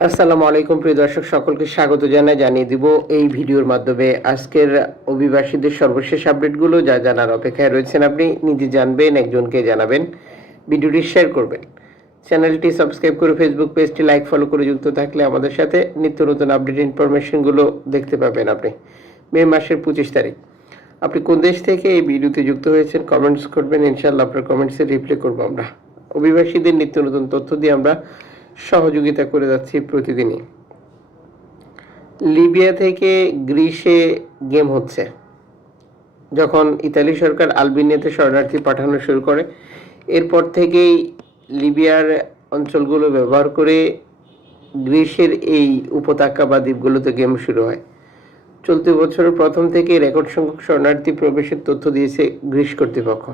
আসসালামু আলাইকুম, প্রিয় দর্শক, সকলকে স্বাগত জানাই, জানিয়ে দিব এই ভিডিওর মাধ্যমে। আজকের অভিবাসীদের সর্বশেষ আপডেটগুলো, যা জানার অপেক্ষায় রয়েছেন আপনি, নিজে জানবেন, একজনকে জানাবেন, ভিডিওটি শেয়ার করবেন। চ্যানেলটি সাবস্ক্রাইব করে ফেসবুক পেজটি লাইক, ফলো করে যুক্ত থাকলে আমাদের সাথে নিত্য নতুন আপডেট ইনফরমেশনগুলো দেখতে পাবেন আপনি। মে মাসের পঁচিশ তারিখ। আপনি কোন দেশ থেকে এই ভিডিওতে যুক্ত হয়েছেন কমেন্টস করবেন ইনশাল্লাহ আপনার কমেন্টসে রিপ্লাই করব আমরা। অভিবাসীদের নিত্য নতুন তথ্য দিয়ে আমরা সহযোগিতা করে যাচ্ছি প্রতিদিনই। লিবিয়া থেকে গ্রিসে গেম হচ্ছে। যখন ইতালি সরকার আলবেনিয়াতে শরণার্থী পাঠানো শুরু করে, এরপর থেকেই লিবিয়ার অঞ্চলগুলো ব্যবহার করে গ্রিসের এই উপত্যকা বা দ্বীপগুলোতে গেম শুরু হয়। চলতি বছরের প্রথম থেকে রেকর্ড সংখ্যক শরণার্থী প্রবেশের তথ্য দিয়েছে গ্রিস কর্তৃপক্ষ।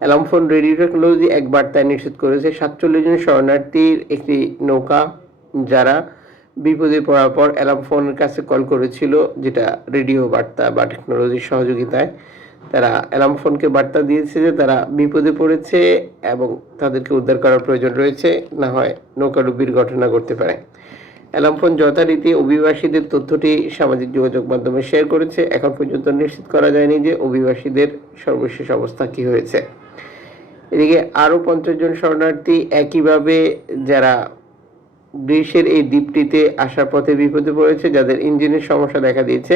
অ্যালামফোন রেডিও টেকনোলজি এক বার্তায় নিশ্চিত করেছে, সাতচল্লিশ জন শরণার্থীর একটি নৌকা যারা বিপদে পড়ার পর অ্যালামফোনের কাছে কল করেছিল, যেটা রেডিও বার্তা বা টেকনোলজির সহযোগিতায়। তারা অ্যালামফোনকে বার্তা দিয়েছে যে তারা বিপদে পড়েছে এবং তাদেরকে উদ্ধার করার প্রয়োজন রয়েছে, না হয় নৌকাডুবির ঘটনা ঘটতে পারে। অ্যালামফোন যথারীতি অভিবাসীদের তথ্যটি সামাজিক যোগাযোগ মাধ্যমে শেয়ার করেছে। এখন পর্যন্ত নিশ্চিত করা যায়নি যে অভিবাসীদের সর্বশেষ অবস্থা কী হয়েছে। এদিকে আরও পঞ্চাশ জন শরণার্থী একইভাবে যারা গ্রীষ্মের এই দ্বীপটিতে আসার পথে বিপদে পড়েছে, যাদের ইঞ্জিনের সমস্যা দেখা দিয়েছে।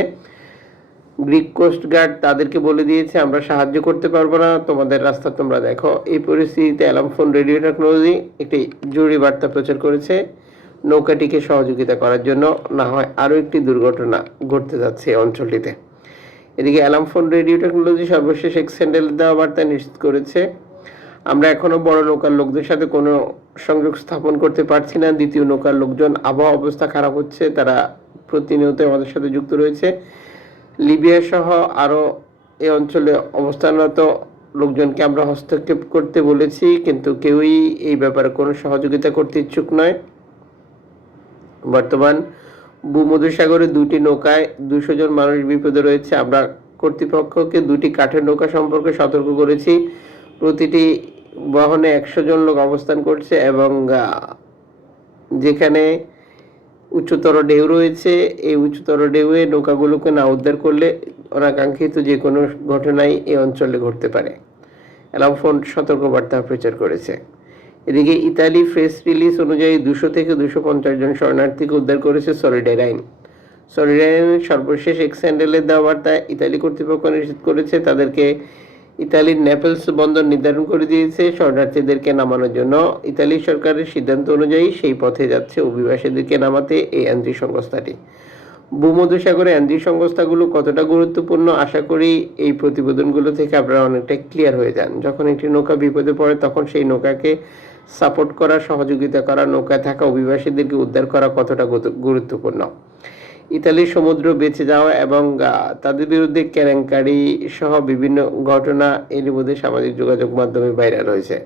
গ্রিক কোস্ট গার্ড তাদেরকে বলে দিয়েছে, আমরা সাহায্য করতে পারব না, তোমাদের রাস্তা তোমরা দেখো। এই পরিস্থিতিতে অ্যালামফোন রেডিও টেকনোলজি একটি জরুরি বার্তা প্রচার করেছে। নৌকাটিকে সহযোগিতা করার জন্য না হয় আরও একটি দুর্ঘটনা ঘটতে যাচ্ছে অঞ্চলটিতে। এদিকে অ্যালামফোন রেডিও টেকনোলজি সর্বশেষ এক স্যান্ডেল দেওয়া বার্তা নিশ্চিত করেছে। আমরা এখনও বড় নৌকার লোকদের সাথে কোনো সংযোগ স্থাপন করতে পারছি না। দ্বিতীয় নৌকার লোকজন আবহাওয়া অবস্থা খারাপ হচ্ছে, তারা প্রতিনিয়ত আমাদের সাথে যুক্ত রয়েছে। লিবিয়া সহ আরও এই অঞ্চলে অবস্থানরত লোকজনকে আমরা হস্তক্ষেপ করতে বলেছি, কিন্তু কেউই এই ব্যাপারে কোনো সহযোগিতা করতে ইচ্ছুক নয়। বর্তমান ভূমধ্যসাগরে দুটি নৌকায় দুশো জন মানুষ বিপদে রয়েছে। আমরা কর্তৃপক্ষকে দুটি কাঠের নৌকা সম্পর্কে সতর্ক করেছি। প্রতিটি বহনে একশো জন লোক অবস্থান করছে এবং যেখানে উচ্চতর ঢেউ রয়েছে, এই উচ্চতর ঢেউয়ে নৌকাগুলোকে না উদ্ধার করলে অনাকাঙ্ক্ষিত যে কোনো ঘটনাই এই অঞ্চলে ঘটতে পারে। অ্যালামফোন সতর্কবার্তা প্রচার করেছে। এদিকে ইতালি প্রেস রিলিজ অনুযায়ী দুশো থেকে দুশো পঞ্চাশ জন শরণার্থীকে উদ্ধার করেছে সলিডারাইন সলিডারাইনের সর্বশেষ এক দেওয়া বার্তায় ইতালি কর্তৃপক্ষ নিশ্চিত করেছে, তাদেরকে ইতালির নেপলস বন্দর নির্ধারণ করে দিয়েছে। শরণার্থীদেরকে নামানোর জন্য ইতালি সরকারের সিদ্ধান্ত অনুযায়ী সেই পথে যাচ্ছে অভিবাসীদেরকে নামাতে এই এনজি সংস্থাটি। ভূমধ্যসাগরে এনজি সংস্থাগুলো কতটা গুরুত্বপূর্ণ আশা করি এই প্রতিবেদনগুলো থেকে আপনারা অনেকটা ক্লিয়ার হয়ে যান। যখন একটি নৌকা বিপদে পড়ে, তখন সেই নৌকাকে সাপোর্ট করা, সহযোগিতা করা, নৌকায় থাকা অভিবাসীদেরকে উদ্ধার করা কতটা গুরুত্বপূর্ণ? ইতালির সমুদ্র বেঁচে যাওয়া এবং তাদের বিরুদ্ধে কেলেঙ্কারি সহ বিভিন্ন ঘটনা এর মধ্যে সামাজিক যোগাযোগ মাধ্যমে ভাইরাল হয়েছে।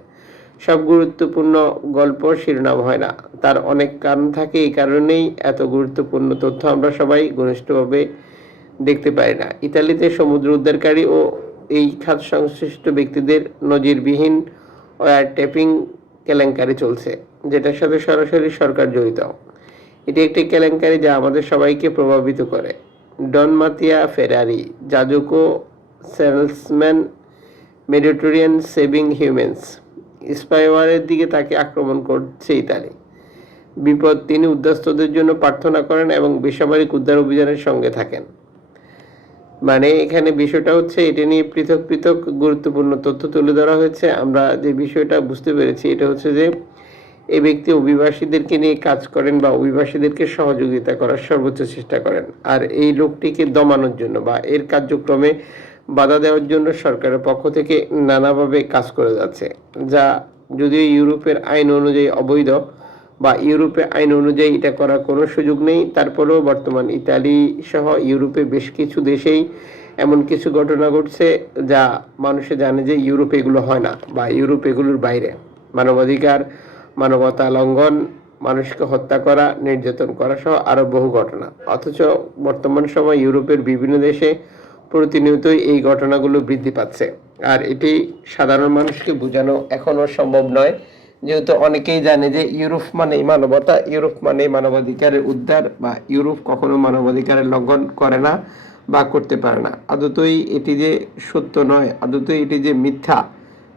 সব গুরুত্বপূর্ণ গল্প শিরোনাম হয় না। তার অনেক কারণ থাকে, এই কারণেই এত গুরুত্বপূর্ণ তথ্য আমরা সবাই ঘনিষ্ঠভাবে দেখতে পাই না। ইতালিতে সমুদ্র উদ্ধারকারী ও এই খাত সংশ্লিষ্ট ব্যক্তিদের নজিরবিহীন ওয়ার ট্যাপিং কেলেঙ্কারি চলছে, যেটার সাথে সরাসরি সরকার জড়িত। এটি একটি কেলেঙ্কারি যা আমাদের সবাইকে প্রভাবিত করে। ডন মাতিয়া ফেরারি জাজুকো সেলসম্যান মেডিটেরিয়ান সেভিং হিউম্যানস, স্পাইওয়ারের দিকে তাকে আক্রমণ করছে ইতালি। বিপদ তিনি উদ্বাস্তুদের জন্য প্রার্থনা করেন এবং বেসামরিক উদ্ধার অভিযানের সঙ্গে থাকেন। মানে এখানে বিষয়টা হচ্ছে, এটা নিয়ে পৃথক পৃথক গুরুত্বপূর্ণ তথ্য তুলে ধরা হয়েছে। আমরা যে বিষয়টা বুঝতে পেরেছি, এটা হচ্ছে যে এই ব্যক্তি অভিবাসীদেরকে নিয়ে কাজ করেন বা অভিবাসীদেরকে সহযোগিতা করার সর্বোচ্চ চেষ্টা করেন। আর এই লোকটিকে দমানোর জন্য বা এর কার্যক্রমে বাধা দেওয়ার জন্য সরকারের পক্ষ থেকে নানাভাবে কাজ করে যাচ্ছে, যা যদিও ইউরোপের আইন অনুযায়ী অবৈধ বা ইউরোপের আইন অনুযায়ী এটা করার কোনো সুযোগ নেই। তারপরেও বর্তমান ইতালি সহ ইউরোপে বেশ কিছু দেশেই এমন কিছু ঘটনা ঘটছে যা মানুষে জানে যে ইউরোপে এগুলো হয় না বা ইউরোপ এগুলোর বাইরে। মানবাধিকার মানবতা লঙ্ঘন, মানুষকে হত্যা করা, নির্যাতন করা সহ আরও বহু ঘটনা। অথচ বর্তমান সময় ইউরোপের বিভিন্ন দেশে প্রতিনিয়তই এই ঘটনাগুলো বৃদ্ধি পাচ্ছে। আর এটি সাধারণ মানুষকে বোঝানো এখনও সম্ভব নয়। যেহেতু অনেকেই জানে যে ইউরোপ মানে মানবতা, ইউরোপ মানে মানবাধিকারের উদ্ধার বা ইউরোপ কখনো মানবাধিকারের লঙ্ঘন করে না বা করতে পারে না। আদতই এটি যে সত্য নয়, আদতই এটি যে মিথ্যা,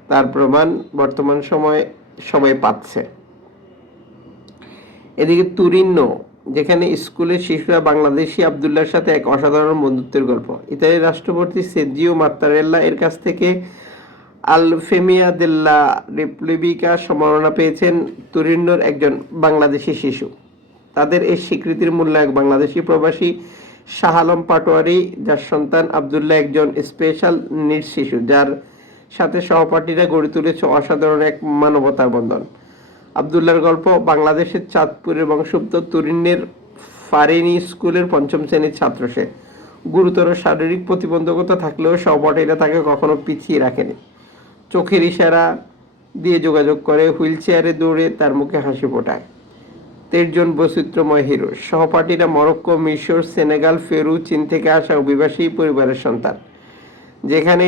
তার প্রমাণ বর্তমান সময়ে সবাই পাচ্ছে। এদিকে তুরিন্ন যেখানে স্কুলের শিশুরা বাংলাদেশি আবদুল্লার সাথে এক অসাধারণ বন্ধুত্বের গল্প। ইতালির রাষ্ট্রপতি সেজিও মাত্তারেল্লা এর কাছ থেকে আলফেমিয়া দেল্লা রিপব্লিকা সম্মাননা পেয়েছেন তুরিন্নর একজন বাংলাদেশি শিশু। তাদের এই স্বীকৃতির মূল্য এক বাংলাদেশি প্রবাসী শাহ আলম পাটোয়ারি, যার সন্তান আবদুল্লাহ একজন স্পেশাল নিডস শিশু, যার সাথে সহপাঠীরা গড়ে তুলেছে অসাধারণ এক মানবতার বন্ধন আবদুল্লাহর গল্প, বাংলাদেশের চাঁদপুরের বংশোদ্ভূত তুরিনের ফারেনি স্কুলের পঞ্চম শ্রেণির ছাত্র সে। গুরুতর শারীরিক প্রতিবন্ধকতা থাকলেও সহপাঠীরা তাকে কখনো পিছিয়ে রাখেনি। চোখের ইশারা দিয়ে যোগাযোগ করে হুইল চেয়ারে দৌড়ে তার মুখে হাসি ফোটায়। তেরজন বৈচিত্র্যময় হিরো। সহপাঠীরা মরক্কো, মিশর, সেনেগাল ফেরু চীন থেকে আসা অভিবাসী পরিবারের সন্তান। যেখানে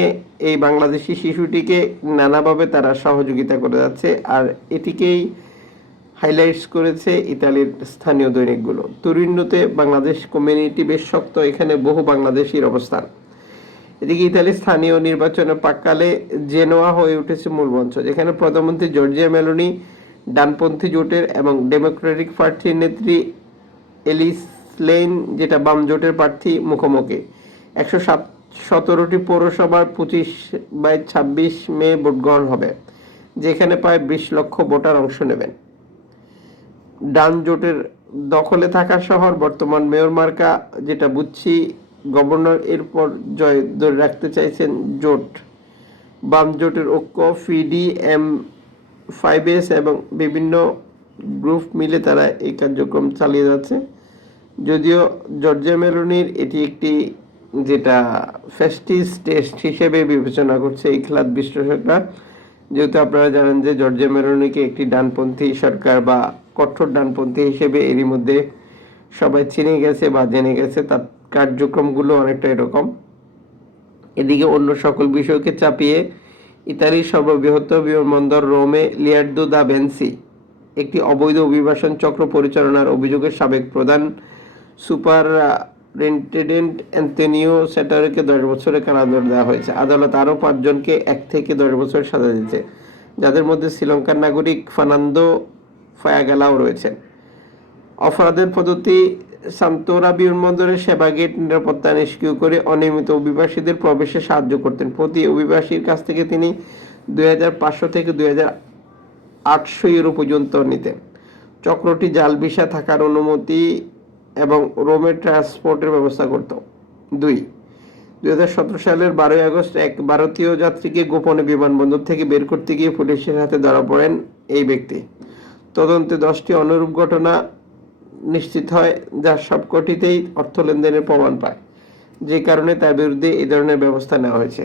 এই বাংলাদেশি শিশুটিকে নানাভাবে তারা সহযোগিতা করে যাচ্ছে আর এটিকেই হাইলাইটস করেছে ইতালির স্থানীয় দৈনিকগুলো। তুরিন্নতে বাংলাদেশ কমিউনিটি বেশ শক্ত, এখানে বহু বাংলাদেশির অবস্থান। এদিকে ইতালির স্থানীয় নির্বাচনের পাককালে জেনোয়া হয়ে উঠেছে মূল মঞ্চ, যেখানে প্রধানমন্ত্রী জর্জিয়া মেলোনি, ডানপন্থী জোটের এবং ডেমোক্রেটিক পার্টির নেত্রী এলিস লেন, যেটা বাম জোটের প্রার্থী মুখোমুখি। একশো সাত সতেরোটি পৌরসভার পঁচিশ বাই ছাব্বিশ মে ভোট গ্রহণ হবে, যেখানে প্রায় বিশ লক্ষ ভোটার অংশ নেবেন। ডান জোটের দখলে থাকা শহর, বর্তমান মেয়র মার্কা যেটা বুঝছি, গভর্নর এরপর জয় ধরে রাখতে চাইছেন জোট। বাম জোটের ঐক্য ফিডি এম ফাইভ এস এবং বিভিন্ন গ্রুপ মিলে তারা এই কার্যক্রম চালিয়ে যাচ্ছে। যদিও জর্জিয়া মেলোনির এটি একটি যেটা ফেস্টিস টেস্ট হিসেবে বিবেচনা করছে এই খেলার বিশ্লেষকরা যেহেতু আপনারা জানেন যে জর্জে মেলোনিকে একটি ডানপন্থী সরকার বা কঠোর ডানপন্থী হিসেবে এরই মধ্যে সবাই চিনে গেছে বা জেনে গেছে, তার কার্যক্রমগুলো অনেকটা এরকম। এদিকে অন্য সকল বিষয়কে চাপিয়ে ইতালির সর্ববৃহৎ বিমানবন্দর রোমে লিয়ার্দো দা বেন্সি একটি অবৈধ অভিবাসন চক্র পরিচালনার অভিযোগের সাবেক প্রধান সুপারিনটেন্ডেন্ট অ্যান্টনিও সেটারকে দশ বছরের কারাদণ্ড দেওয়া হয়েছে। আদালত আরও পাঁচজনকে এক থেকে দশ বছর সাজা দিয়েছে, যাদের মধ্যে শ্রীলঙ্কার নাগরিক ফার্নান্দো ফায়াগালাও রয়েছেন। অপরাধের পদ্ধতি সান্তোরা বিমানবন্দরের সেবা গেট নিরাপত্তা নিষ্ক্রিয় করে অনিয়মিত অভিবাসীদের প্রবেশে সাহায্য করতেন। প্রতি অভিবাসীর কাছ থেকে তিনি দুই হাজার পাঁচশো থেকে দুই হাজার আটশো ইউরো পর্যন্ত নিতেন। চক্রটি জাল ভিসা থাকার অনুমতি এবং রোমে ট্রান্সপোর্টের ব্যবস্থা করত। দুই দুই সালের বারোই আগস্ট এক ভারতীয় যাত্রীকে গোপনে বিমানবন্দর থেকে বের করতে গিয়ে পুলিশের হাতে ধরা পড়েন এই ব্যক্তি। তদন্তে দশটি অনুরূপ ঘটনা নিশ্চিত হয় যার সবকটিতেই অর্থ লেনদেনের প্রমাণ পায়, যে কারণে তার বিরুদ্ধে এই ধরনের ব্যবস্থা নেওয়া হয়েছে।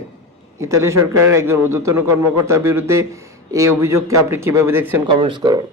ইতালি সরকারের একজন ঊর্ধ্বতন কর্মকর্তার বিরুদ্ধে এই অভিযোগকে আপনি কীভাবে দেখছেন, কমেন্টস করুন।